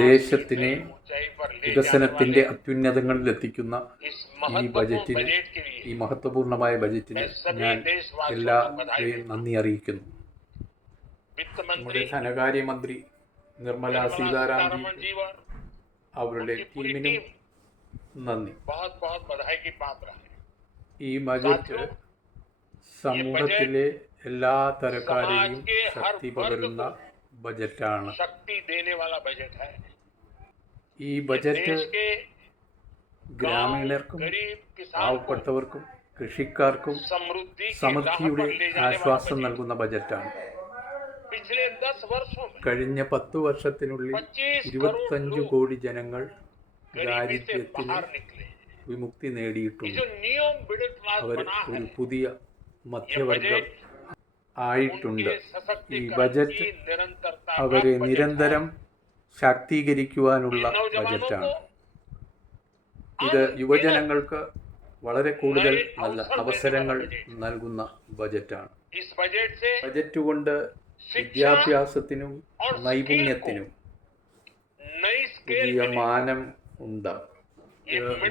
ദേശത്തിനെ വികസനത്തിൻ്റെ അത്യുന്നതങ്ങളിലെത്തിക്കുന്ന ഈ ബജറ്റിന്, ഈ മഹത്വപൂർണമായ ബജറ്റിന് ഞാൻ എല്ലാവരെയും നന്ദി അറിയിക്കുന്നു. നമ്മുടെ ധനകാര്യമന്ത്രി നിർമ്മല സീതാരാമൻ അവരുടെ ടീമിനും നന്ദി. ഈ ബജറ്റ് സമൂഹത്തിലെ എല്ലാ തരക്കാരെയും ശക്തി പകരുന്ന ബജറ്റാണ്. ഈ ബജറ്റ് ഗ്രാമീണർക്കും പാവപ്പെട്ടവർക്കും കൃഷിക്കാർക്കും സമൃദ്ധിയുടെ ആശ്വാസം നൽകുന്ന ബജറ്റാണ്. കഴിഞ്ഞ 10 വർഷത്തിനുള്ളിൽ 25 കോടി ജനങ്ങൾ ദാരിദ്ര്യത്തിന് വിമുക്തി നേടിയിട്ടുണ്ട്. അവർ ഒരു പുതിയ മധ്യവർഗം ആയിട്ടുണ്ട്. ഈ ബജറ്റ് അവരെ നിരന്തരം ശാക്തീകരിക്കുവാനുള്ള ബജറ്റാണ്. ഇത് യുവജനങ്ങൾക്ക് വളരെ കൂടുതൽ നല്ല അവസരങ്ങൾ നൽകുന്ന ബജറ്റാണ്. ബജറ്റ് കൊണ്ട് വിദ്യാഭ്യാസത്തിനും നൈപുണ്യത്തിനും പുതിയ മാനം ഉണ്ടാകും.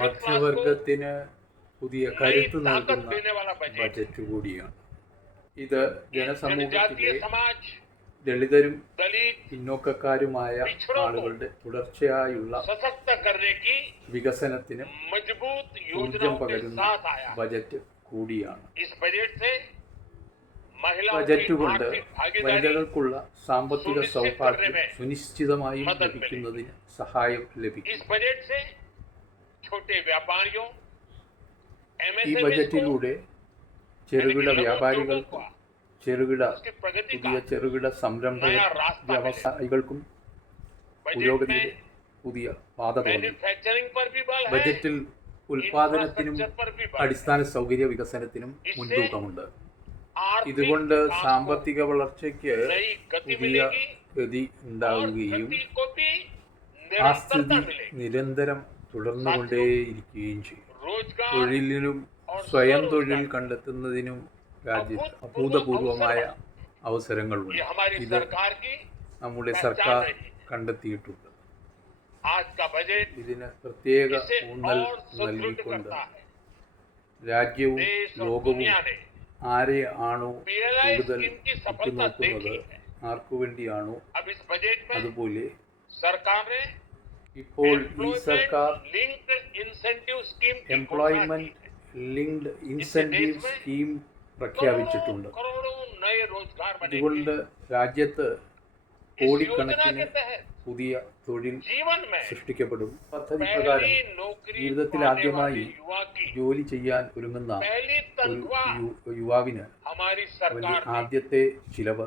മധ്യവർഗത്തിന് പുതിയ കരുത്ത് നൽകുന്ന ബജറ്റ് കൂടിയാണ്. ഇത് ജനസമൂഹത്തിലെ ദളിതരും പിന്നോക്കക്കാരുമായ ആളുകളുടെ തുടർച്ചയായുള്ള വികസനത്തിന് ഊർജം പകരുന്ന ബജറ്റ് കൂടിയാണ്. ബജറ്റ് കൊണ്ട് വനിതകൾക്കുള്ള സാമ്പത്തിക സൗഭാഗ്യം സുനിശ്ചിതമായും ലഭിക്കുന്നതിന് സഹായം ലഭിക്കും. ഈ ബജറ്റിലൂടെ ചെറുകിട വ്യാപാരികൾക്കും പുതിയ ചെറുകിട സംരംഭ വ്യവസായികൾക്കും പുരോഗതിയുടെ പുതിയ പാത തുറന്നു. ബജറ്റിൽ ഉൽപാദനത്തിനും അടിസ്ഥാന സൗകര്യ വികസനത്തിനും മുൻതൂക്കമുണ്ട്. ഇതുകൊണ്ട് സാമ്പത്തിക വളർച്ചയ്ക്ക് പുതിയ ഗതി ഉണ്ടാവുകയും ആ സ്ഥിതി നിരന്തരം തുടർന്നുകൊണ്ടേയിരിക്കുകയും ചെയ്യും. തൊഴിലിനും സ്വയം തൊഴിൽ കണ്ടെത്തുന്നതിനും രാജ്യത്ത് അഭൂതപൂർവമായ അവസരങ്ങളുണ്ട്. ഇത് നമ്മുടെ സർക്കാർ കണ്ടെത്തിയിട്ടുണ്ട്. ഇതിന് പ്രത്യേക ഊന്നൽ നൽകിക്കൊണ്ട് രാജ്യവും ലോകവും ആരെ ആണോ കൂടുതൽ ഉറ്റുനോക്കുന്നത്, ആർക്കു വേണ്ടിയാണോ, അതുപോലെ ഇപ്പോൾ ഈ സർക്കാർ എംപ്ലോയ്മെന്റ് ലിങ്ക്ഡ് ഇൻസെന്റീവ് സ്കീം പ്രഖ്യാപിച്ചിട്ടുണ്ട്. ഇതുകൊണ്ട് രാജ്യത്ത് കോടിക്കണക്കിന് പുതിയ തൊഴിൽ സൃഷ്ടിക്കപ്പെടും. പദ്ധതി പ്രകാരം ജീവിതത്തിൽ ആദ്യമായി ജോലി ചെയ്യാൻ ഒരുങ്ങുന്ന ഒരു യുവാവിന് ആദ്യത്തെ ചിലവ്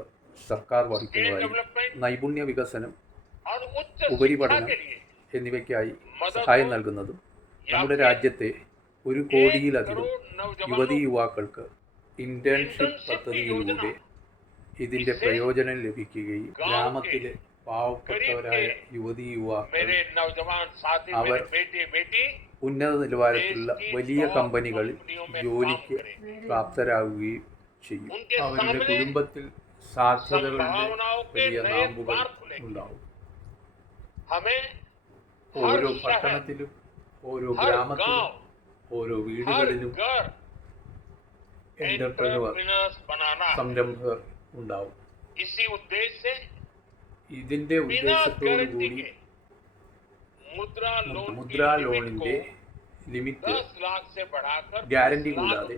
സർക്കാർ വഹിക്കുന്നതായി നൈപുണ്യ വികസനം, ഉപരിപഠനം എന്നിവയ്ക്കായി സഹായം നൽകുന്നതും നമ്മുടെ രാജ്യത്തെ 1 കോടിയിലധികം യുവതീ-യുവാക്കൾക്ക് ഇന്റേൺഷിപ്പ് പദ്ധതിയിലൂടെ ഇതിന്റെ പ്രയോജനം ലഭിക്കുകയും ഗ്രാമത്തിലെ പാവപ്പെട്ടവരായ യുവതീ-യുവാക്കൾ അവർ ഉന്നത നിലവാരത്തിലുള്ള വലിയ കമ്പനികളിൽ ജോലിക്ക് പ്രാപ്തരാകുകയും ചെയ്യും. അവരുടെ കുടുംബത്തിൽ സാധ്യതകളുടെ വലിയ നാമ്പുകൾ ഉണ്ടാവും. ഓരോ പട്ടണത്തിലും ഓരോ ഗ്രാമത്തിലും ഓരോ വീടുകളിലും എന്റർപ്രനർ സംരംഭകർ ഉണ്ടാവും. ഇതിന്റെ ഉദ്ദേശത്തോടുകൂടി മുദ്രാ ലോണിന്റെ ലിമിറ്റ് ഗ്യാരണ്ടി കൂടാതെ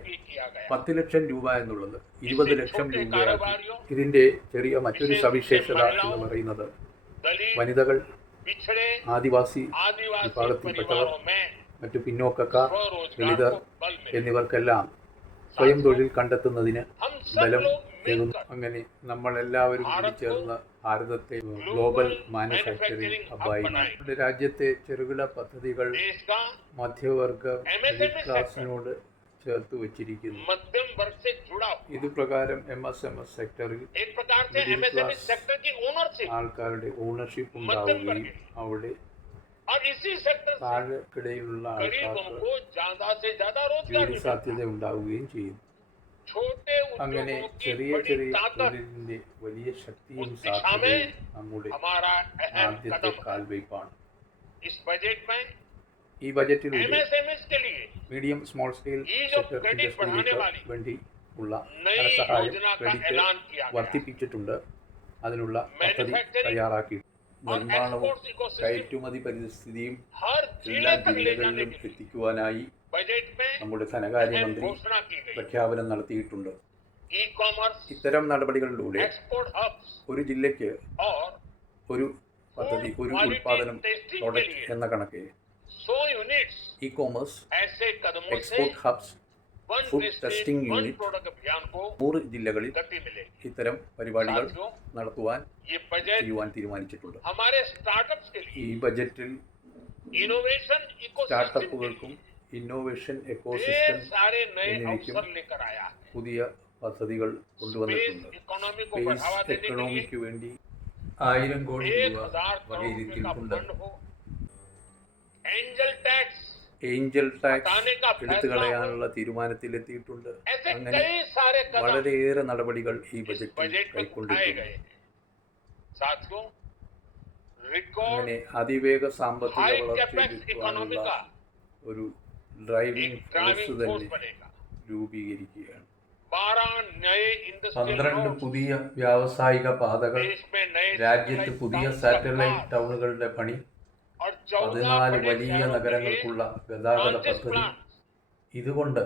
10 ലക്ഷം രൂപ എന്നുള്ളത് 20 ലക്ഷം രൂപയാക്കി. ഇതിന്റെ ചെറിയ മറ്റൊരു സവിശേഷത എന്ന് പറയുന്നത് വനിതകൾ, ആദിവാസി വിഭാഗത്തിൽപ്പെട്ടവർ, മറ്റു പിന്നോക്കക്കാർ, ദളിതർ എന്നിവർക്കെല്ലാം സ്വയം തൊഴിൽ കണ്ടെത്തുന്നതിന് ബലം നൽകുന്നു. അങ്ങനെ നമ്മൾ എല്ലാവരും കൂടി ചേർന്ന് ഭാരതത്തെ ഗ്ലോബൽ മാനുഫാക്ചറിംഗ് ഹബ്ബായി മാറ്റി. നമ്മുടെ രാജ്യത്തെ ചെറുകിട പദ്ധതികൾ മധ്യവർഗ ക്ലാസിനോട് ചേർത്ത് വച്ചിരിക്കുന്നു. ഇത് പ്രകാരം MSMS സെക്ടറിൽ ആൾക്കാരുടെ ഓണർഷിപ്പ് ഉണ്ടാവുകയും അവിടെ താഴെക്കിടയിലുള്ള ആൾക്കാർക്ക് ജോലി സാധ്യത ഉണ്ടാവുകയും ചെയ്യുന്നു. छोटे അങ്ങനെ उद्योगों की ചെറിയ बड़ी ചെറിയ ताकत തൊഴിലിന്റെ വലിയ ശക്തിയും उस दिशा സാധ്യതയും में നമ്മുടെ हमारा अहम ആദ്യത്തെ कदम है। കാൽവയ്പാണ്. इस बजट में ഈ ബജറ്റിലൂടെ एमएसएमएस के लिए medium small scale ease of sector credit बढ़ाने ഇൻഡസ്ട്രികൾക്ക് वाली വേണ്ടി ഉള്ള नई ധനസഹായം योजना का ക്രെഡിറ്റ് ऐलान किया गया। വർദ്ധിപ്പിച്ചിട്ടുണ്ട്. അതിനുള്ള പദ്ധതി मैन्युफैक्चरिंग തയ്യാറാക്കി. और നിർമ്മാണവും एक्सपोर्ट्स इकोसिस्टम കയറ്റുമതി പരിസ്ഥിതിയും हर എല്ലാ जिले तक ले जाने ജില്ലകളിലും के लिए എത്തിക്കുവാനായി बजट में നമ്മുടെ अहम ധനകാര്യമന്ത്രി घोषणा की गई। പ്രഖ്യാപനം നടത്തിയിട്ടുണ്ട്. ई कॉमर्स, ഇത്തരം നടപടികളിലൂടെ एक्सपोर्ट हब्स ഒരു ജില്ലയ്ക്ക് और ഒരു പദ്ധതി, ഒരു ഉൽപാദനം, പ്രോഡക്റ്റ് എന്ന കണക്ക് 100 यूनिट्स ഇ കോമേഴ്സ്, ऐसे कदमों से export hubs, one food district testing one unit product अभियान को 100 ജില്ലകളിൽ गति मिलेगी। ഇത്തരം പരിപാടികൾ साथियों, നടത്തുവാൻ ये बजट ചെയ്യുവാൻ തീരുമാനിച്ചിട്ടുണ്ട്. हमारे स्टार्टअप्स के ഈ लिए ബജറ്റിൽ इनोवेशन इकोसिस्टम സ്റ്റാർട്ടപ്പുകൾക്കും ഇന്നോവേഷൻ എക്കോസിസ്റ്റം ढेर सारे नए എന്നിവയ്ക്കും अवसर लेकर आया है। പുതിയ പദ്ധതികൾ കൊണ്ടുവന്നിട്ടുണ്ട്. स्पेस इकोनॉमी को സ്പേസ് बढ़ावा देने के लिए എക്കണോമിക്ക് വേണ്ടി 1000 കോടി രൂപ 1000 करोड़ रुपए का വകയിരുത്തിയിട്ടുണ്ട്. फंड हो, एंजल टैक्स ഏഞ്ചൽ ടാക്സ് हटाने का എടുത്തു फैसला हो, കളയാനുള്ള തീരുമാനത്തിലെത്തിയിട്ടുണ്ട്. ऐसे അങ്ങനെ कई सारे कदम വളരെയേറെ നടപടികൾ ഈ इस ബജറ്റിൽ बजट में उठाए കൈക്കൊണ്ടിട്ടുണ്ട്. गए हैं। साथियों, रिकॉर्ड അങ്ങനെ അതിവേഗ സാമ്പത്തിക हाई വളർച്ച कैपेक्स इकोनॉमी ലഭിക്കുവാനുള്ള का ഒരു ഡ്രൈവിംഗ് एक ഫോഴ്സ് ड्राइविंग തന്നെ फोर्स बनेगा। രൂപീകരിക്കുകയാണ്. 12 नए इंडस्ट्रियल 12 नोड्स, പുതിയ വ്യാവസായിക പാതകൾ, देश में नए രാജ്യത്ത് satellite പുതിയ towns का സാറ്റലൈറ്റ് विकास ടൗണുകളുടെ പണി, और 14 14 बड़े വലിയ शहरों के लिए നഗരങ്ങൾക്കുള്ള ഗതാഗത ट्रांजिट പദ്ധതി. प्लान ഇതുകൊണ്ട്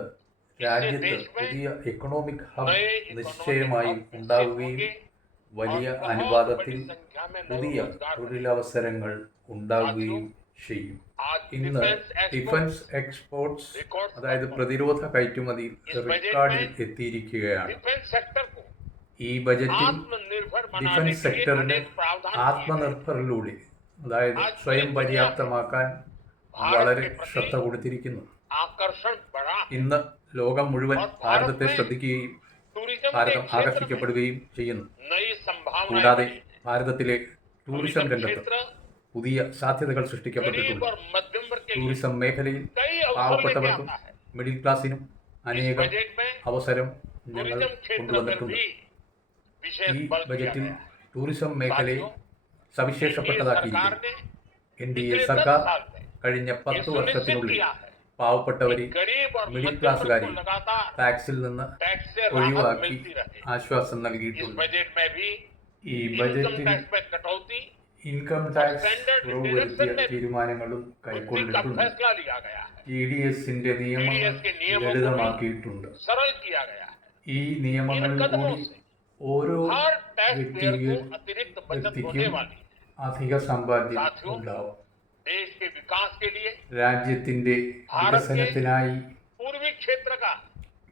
രാജ്യത്ത് देश में പുതിയ എക്കണോമിക് ഹബ് नए इकोनॉमिक നിശ്ചയമായും हब ഉണ്ടാവുകയും होंगे വലിയ और बहुत അനുപാതത്തിൽ बड़ी संख्या में പുതിയ नवरोजगार बनेंगे। തൊഴിലവസരങ്ങൾ ഉണ്ടാവുകയും ചെയ്യും. आज ഇന്ന് डिफेंस ഡിഫൻസ് എക്സ്പോർട്സ്, रिकॉर्ड അതായത് പ്രതിരോധ കയറ്റുമതിയിൽ റെക്കോർഡിൽ എത്തിയിരിക്കുകയാണ്. डिफेंस सेक्टर को ഈ ബജറ്റിൽ आत्मनिर्भर बनाने ഡിഫൻസ് के लिए സെക്ടറിന് अनेक प्रावधान किए गए। ആത്മനിർഭറിലൂടെ, അതായത് സ്വയം പര്യാപ്തമാക്കാൻ വളരെ ശ്രദ്ധ കൊടുത്തിരിക്കുന്നു. आकर्षण बढ़ा है। ഇന്ന് ലോകം മുഴുവൻ ഭാരതത്തെ ശ്രദ്ധിക്കുകയും टूरिज्म ഭാരതം के क्षेत्र में ആകർഷിക്കപ്പെടുകയും ചെയ്യുന്നു. नई संभावनाएं കൂടാതെ बनी हैं। ഭാരതത്തിലെ ടൂറിസം टूरिज्म രംഗത്ത് क्षेत्र പുതിയ സാധ്യതകൾ गरीब സൃഷ്ടിക്കപ്പെട്ടിട്ടുണ്ട്. और मध्यम वर्ग के लिए ടൂറിസം മേഖലയിൽ कई अवसर लेके പാവപ്പെട്ടവർക്കും आता है। മിഡിൽ ക്ലാസിനും इस അനേകം बजट में അവസരം ഞങ്ങൾ टूरिज्म क्षेत्र पर കൊണ്ടുവന്നിട്ടുണ്ട്. भी विशेष ഈ बल दिया ബജറ്റിൽ गया है। ടൂറിസം മേഖലയെ साथियों, एनडीए സവിശേഷപ്പെട്ടതാക്കിയിരിക്കുന്നു. सरकार ने എൻഡിഎ पिछले 10 സർക്കാർ साल में കഴിഞ്ഞ ये 10 सुनिश्चित വർഷത്തിനുള്ളിൽ किया है പാവപ്പെട്ടവരെ कि गरीब और मिडिल मध्यम क्लास वर्ग गारी को लगातार ടാക്സിൽ നിന്ന് टैक्स से राहत ഒഴിവാക്കി मिलती रहे। ആശ്വാസം इस നൽകിയിട്ടുണ്ട്. बजट में भी ഈ इनकम ബജറ്റിൽ टैक्स में कटौती ഇൻകം ടാക്സ് स्टैंडर्ड കുറവ് डिडक्शन വരുത്തിയ में തീരുമാനങ്ങളും वृद्धि का കൈക്കൊണ്ടിട്ടുണ്ട്. फैसला लिया गया है। TDSന്റെ നിയമങ്ങൾ TDS के नियमों को ലളിതമാക്കിയിട്ടുണ്ട്. सरल किया गया है। ഈ നിയമങ്ങൾ इन कदमों കൂടി से ഓരോ हर टैक्स पेयर को വ്യക്തിക്ക് अतिरिक्त बचत होने വ്യക്തിക്കും वाली है। അധിക സമ്പാദ്യം साथियों, ഉണ്ടാവും. देश के विकास के लिए രാജ്യത്തിന്റെ വികസനത്തിനായി पूर्वी क्षेत्र का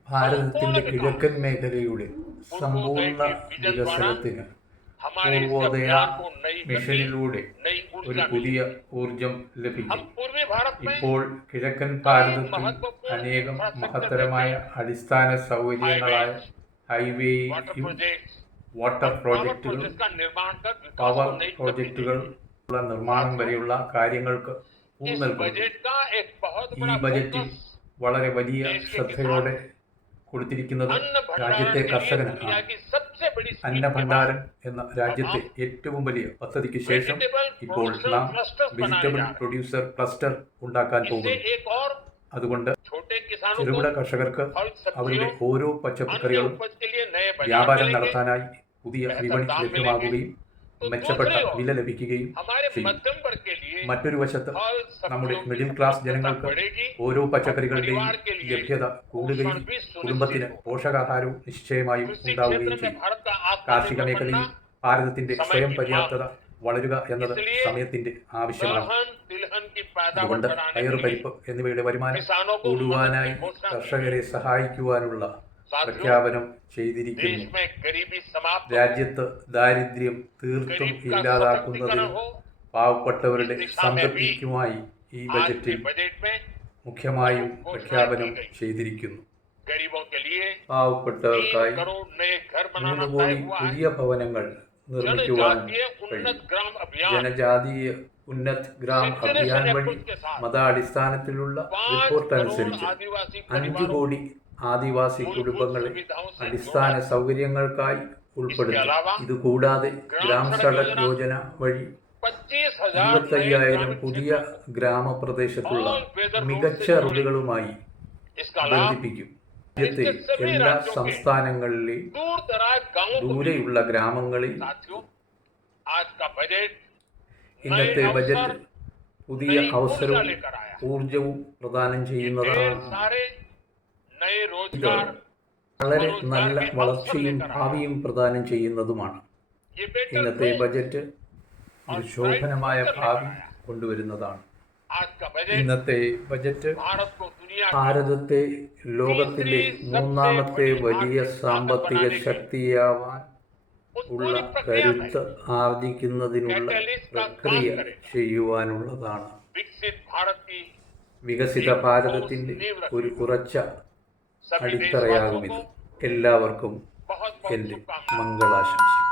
ഭാരതത്തിന്റെ കിഴക്കൻ മേഖലയുടെ സമ്പൂർണ്ണ വികസനത്തിന് हमारे इस പൂർവോദയ अभियान को नई गति, മിഷനിലൂടെ नई ഒരു ऊर्जा പുതിയ मिली। ഊർജം हम ലഭിക്കും. पूर्वी भारत में ഇപ്പോൾ കിഴക്കൻ ഭാരതത്തിൽ അനേകം മഹത്തരമായ അടിസ്ഥാന സൗകര്യങ്ങളായ ഹൈവേയും वाटर प्रोजेक्ट्स വാട്ടർ पावर പ്രോജക്റ്റുകൾ, प्रोजेक्ट्स का निर्माण कर विकास പവർ को नई गति പ്രോജക്റ്റുകൾ दी। ഉള്ള നിർമ്മാണം വരെയുള്ള കാര്യങ്ങൾക്ക് इस ഊന്നൽ കൊടുക്കും. बजट का एक बहुत ഈ बड़ा ബജറ്റിൽ फोकस വളരെ വലിയ ശ്രദ്ധയോടെ കൊടുത്തിരിക്കുന്നത് अन्न भंडारण രാജ്യത്തെ के लिए കർഷകന് दुनिया की सबसे बड़ी स्कीम के അന്നഭണ്ഡാരൻ എന്ന രാജ്യത്തെ ഏറ്റവും വലിയ പദ്ധതിക്ക് ശേഷം ഇപ്പോൾ നാം വെജിറ്റബിൾ പ്രൊഡ്യൂസർ ക്ലസ്റ്റർ ഉണ്ടാക്കാൻ इससे പോകുന്നു. एक और അതുകൊണ്ട് छोटे किसानों ചെറുകിട को കർഷകർക്ക് फल അവരുടെ सब्जियों ഓരോ अन्य പച്ചക്കറികളും उपज के लिए नए बाजार വ്യാപാരം मिलेंगे। നടത്താനായി പുതിയ വിപണി ലഭ്യമാകുകയും മെച്ചപ്പെട്ട വില ലഭിക്കുകയും हमारे ചെയ്യും. मध्यम वर्ग के लिए മറ്റൊരു വശത്ത് फल നമ്മുടെ सब्जियों മിഡിൽ की ക്ലാസ് उपलब्धता ജനങ്ങൾക്ക് बढ़ेगी। ഓരോ പച്ചക്കറികളുടെയും परिवार के लिए ലഭ്യത കൂടുകയും पोषण भी सुनिश्चित കുടുംബത്തിന് होगा। പോഷകാഹാരവും നിശ്ചയമായും कृषि क्षेत्र ഉണ്ടാവുകയും में ചെയ്യും. भारत का കാർഷിക आत्मनिर्भर മേഖലയിൽ बनना ഭാരതത്തിന്റെ समय സ്വയം की പര്യാപ്തത വളരുക എന്നത് इसलिए സമയത്തിന്റെ ആവശ്യമാണ്. दलहन तिलहन की पैदावार അതുകൊണ്ട് बढ़ाने പയർ, के लिए പരിപ്പ് എന്നിവയുടെ വരുമാനം किसानों को കൂടുവാനായി मदद की घोषणा की। കർഷകരെ സഹായിക്കുവാനുള്ള साथियों, പ്രഖ്യാപനം देश ചെയ്തിരിക്കുന്നു. में गरीबी समाप्त हो, രാജ്യത്ത് ദാരിദ്ര്യം തീർത്തും गरीब का ഇല്ലാതാക്കുന്നതിനും सशक्तिकरण हो। പാവപ്പെട്ടവരുടെ इस दिशा में സംതൃപ്തിക്കുമായി ഈ आज के ബജറ്റിൽ बजट में മുഖ്യമായും പ്രഖ്യാപനം ചെയ്തിരിക്കുന്നു. गरीबों के लिए 3 പാവപ്പെട്ടവർക്കായി करोड़ नए घर 3 बनाना കോടി तय हुआ है। പുതിയ ഭവനങ്ങൾ നിർമ്മിക്കുവാൻ जनजातीय കഴിയും. उन्नत ग्राम अभियान ജനജാതീയ ഉന്നത് ഗ്രാം അഭിയാൻ വഴി के साथ മതാടിസ്ഥാനത്തിലുള്ള 5 റിപ്പോർട്ട് करोड़ അനുസരിച്ച് आदिवासी 5 परिवारों കോടി ആദിവാസി കുടുംബങ്ങളെ അടിസ്ഥാന സൗകര്യങ്ങൾക്കായി ഉൾപ്പെടുത്തി. ഇതുകൂടാതെ ഗ്രാം സഡക് യോജന വഴി 25,000 പുതിയ ഗ്രാമപ്രദേശത്തുള്ള മികച്ച റോഡുകളുമായി ബന്ധിപ്പിക്കും. രാജ്യത്തെ എല്ലാ സംസ്ഥാനങ്ങളിലെയും ദൂരെയുള്ള ഗ്രാമങ്ങളിൽ ഇന്നത്തെ ബജറ്റ് പുതിയ അവസരവും ഊർജവും പ്രദാനം ചെയ്യുന്നതാണ്. ഇത് വളരെ നല്ല വളർച്ചയും ഭാവിയും പ്രദാനം ചെയ്യുന്നതുമാണ്. ഇന്നത്തെ ബജറ്റ് ഒരു ശോഭനമായ ഭാവി കൊണ്ടുവരുന്നതാണ്. ഇന്നത്തെ ബജറ്റ് ഭാരതത്തെ ലോകത്തിലെ 3ാമത്തെ വലിയ സാമ്പത്തിക ശക്തിയാവാൻ ഉള്ള കരുത്ത് ആർജിക്കുന്നതിനുള്ള പ്രക്രിയ ചെയ്യുവാനുള്ളതാണ്. വികസിത ഭാരതത്തിൻ്റെ ഒരു ഉറച്ച അടിത്തറയാകും ഇത്. എല്ലാവർക്കും എൻ്റെ മംഗളാശംസകൾ.